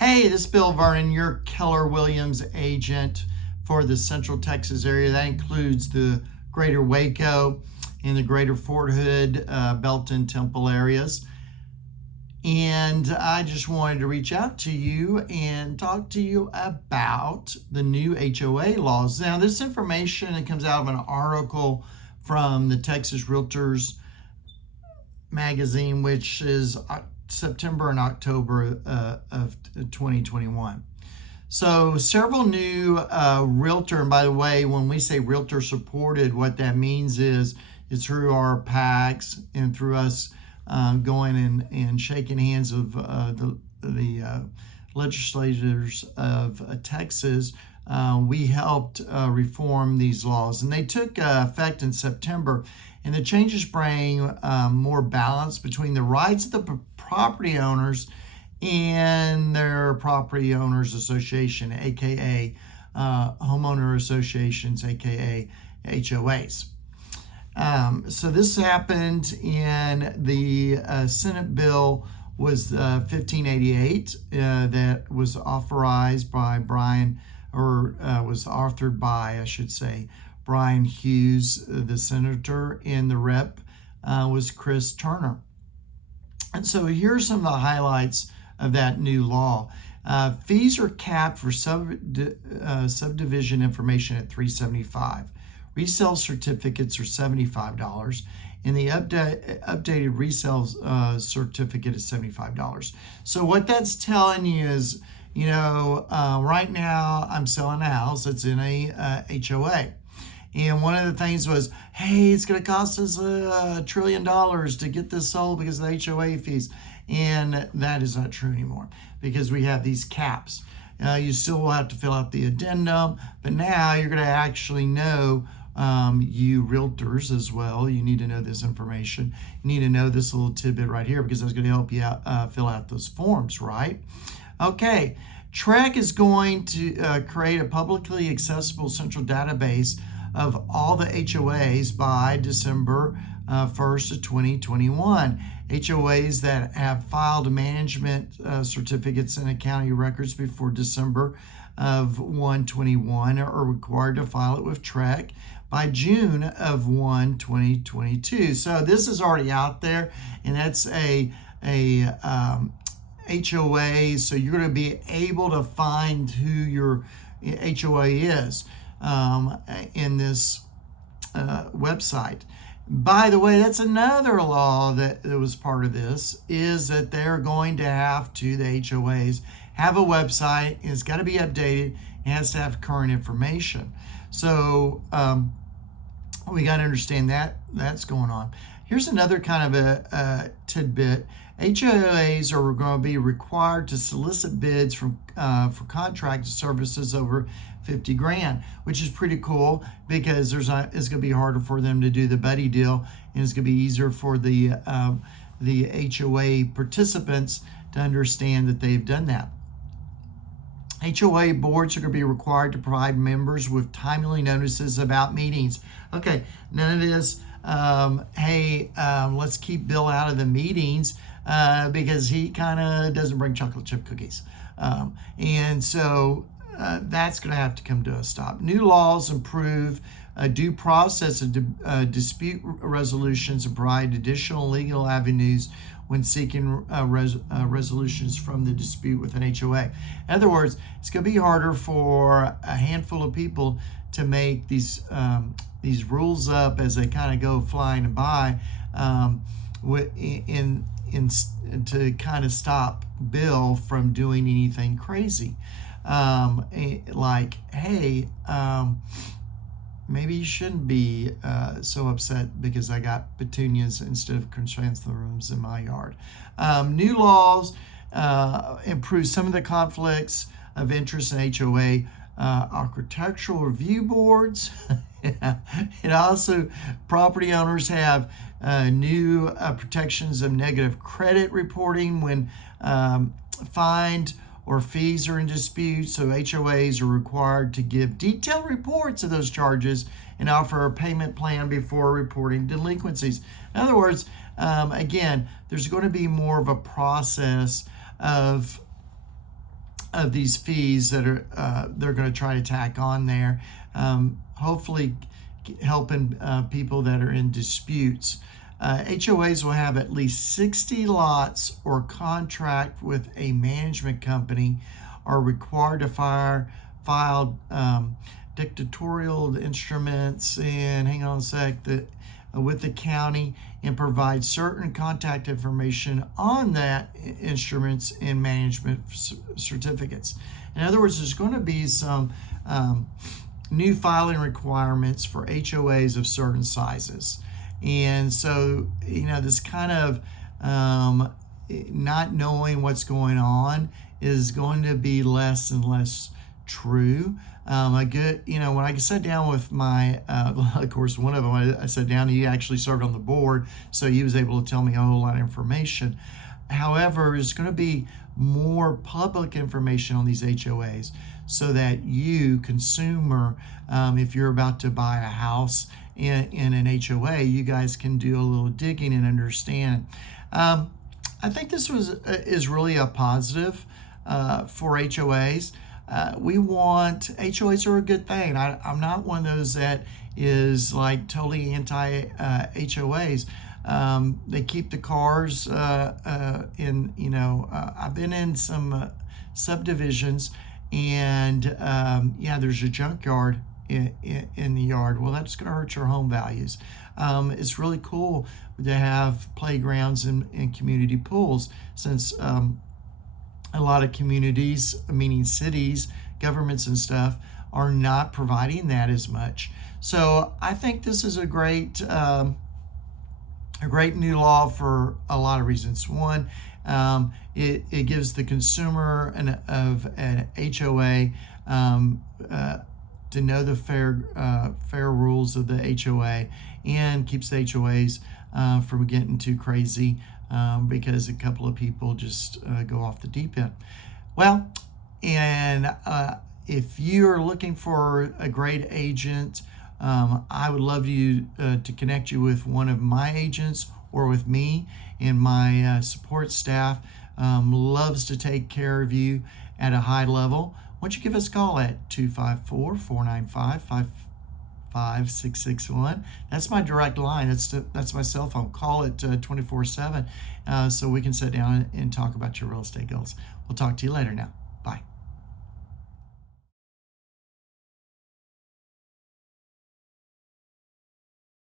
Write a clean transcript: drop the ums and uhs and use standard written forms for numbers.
Hey, this is Bill Vernon, your Keller Williams agent for the Central Texas area. That includes the greater Waco and the greater Fort Hood, Belton, Temple areas. And I just wanted to reach out to you and talk to you about the new HOA laws. Now, this information, it comes out of an article from the Texas Realtors magazine, which is September and October of 2021. So several new realtor, and by the way, when we say realtor supported, what that means is through our PACs and through us going and shaking hands of the legislators of Texas, we helped reform these laws, and they took effect in September. And the changes bring more balance between the rights of the property owners and their property owners association, aka homeowner associations, aka HOAs. So this happened in the Senate bill was 1588 that was authorized by was authored by, I should say, Brian Hughes, the senator, and the rep was Chris Turner. And so here's some of the highlights of that new law. Fees are capped for subdivision information at $375. Resale certificates are $75, and the updated resale certificate is $75. So what that's telling you is, right now I'm selling a house that's in a HOA. And one of the things was, hey, it's going to cost us $1 trillion to get this sold because of the HOA fees. And that is not true anymore because we have these caps. You still will have to fill out the addendum, but now you're going to actually know, you realtors as well, you need to know this information. You need to know this little tidbit right here because that's going to help you out, fill out those forms, right? Okay, TREC is going to create a publicly accessible central database of all the HOAs by December 1st of 2021. HOAs that have filed management certificates in county records before December of 2021 are required to file it with TREC by June of 2022. So this is already out there, and that's a HOA, so you're going to be able to find who your HOA is in this website. By the way, that's another law that was part of this, is that they're going to have to, the HOAs, have a website, and it's got to be updated, it has to have current information. So we got to understand that that's going on. Here's another kind of a tidbit. HOAs are going to be required to solicit bids for contracted services over $50,000, which is pretty cool because it's going to be harder for them to do the buddy deal, and it's going to be easier for the HOA participants to understand that they've done that. HOA boards are going to be required to provide members with timely notices about meetings. Okay, none of this, let's keep Bill out of the meetings because he kind of doesn't bring chocolate chip cookies. And so that's going to have to come to a stop. New laws improve due process of dispute resolutions and provide additional legal avenues when seeking resolutions from the dispute with an HOA. In other words, it's going to be harder for a handful of people to make these rules up as they kind of go flying by to kind of stop Bill from doing anything crazy. Like, hey, maybe you shouldn't be so upset because I got petunias instead of chrysanthemums in my yard. New laws improve some of the conflicts of interest in HOA architectural review boards. And also, property owners have new protections of negative credit reporting when fined or fees are in dispute. So HOAs are required to give detailed reports of those charges and offer a payment plan before reporting delinquencies. In other words, again, there's going to be more of a process of of these fees that are they're going to try to tack on there, hopefully helping people that are in disputes. HOAs will have at least 60 lots or contract with a management company, are required to file dictatorial instruments, and hang on a sec, with the county, and provide certain contact information on that instruments and management certificates. In other words, there's going to be some new filing requirements for HOAs of certain sizes. And so, this kind of not knowing what's going on is going to be less and less true. When I sat down with my, of course, one of them, I sat down, he actually served on the board, so he was able to tell me a whole lot of information. However, there's going to be more public information on these HOAs so that you, consumer, if you're about to buy a house in an HOA, you guys can do a little digging and understand. I think this is really a positive for HOAs. HOAs are a good thing. I'm not one of those that is like totally anti HOAs. They keep the cars I've been in some subdivisions, and there's a junkyard in the yard. Well, that's going to hurt your home values. It's really cool to have playgrounds and community pools, since a lot of communities, meaning cities, governments and stuff, are not providing that as much. So I think this is a great new law for a lot of reasons. One, it gives the consumer of an HOA to know the fair rules of the HOA, and keeps the HOAs from getting too crazy because a couple of people just go off the deep end. Well, and if you're looking for a great agent, I would love you to connect you with one of my agents or with me, and my support staff loves to take care of you at a high level. Why don't you give us a call at 254-495-5661. That's my direct line. That's my cell phone. Call it 24/7 so we can sit down and talk about your real estate goals. We'll talk to you later now.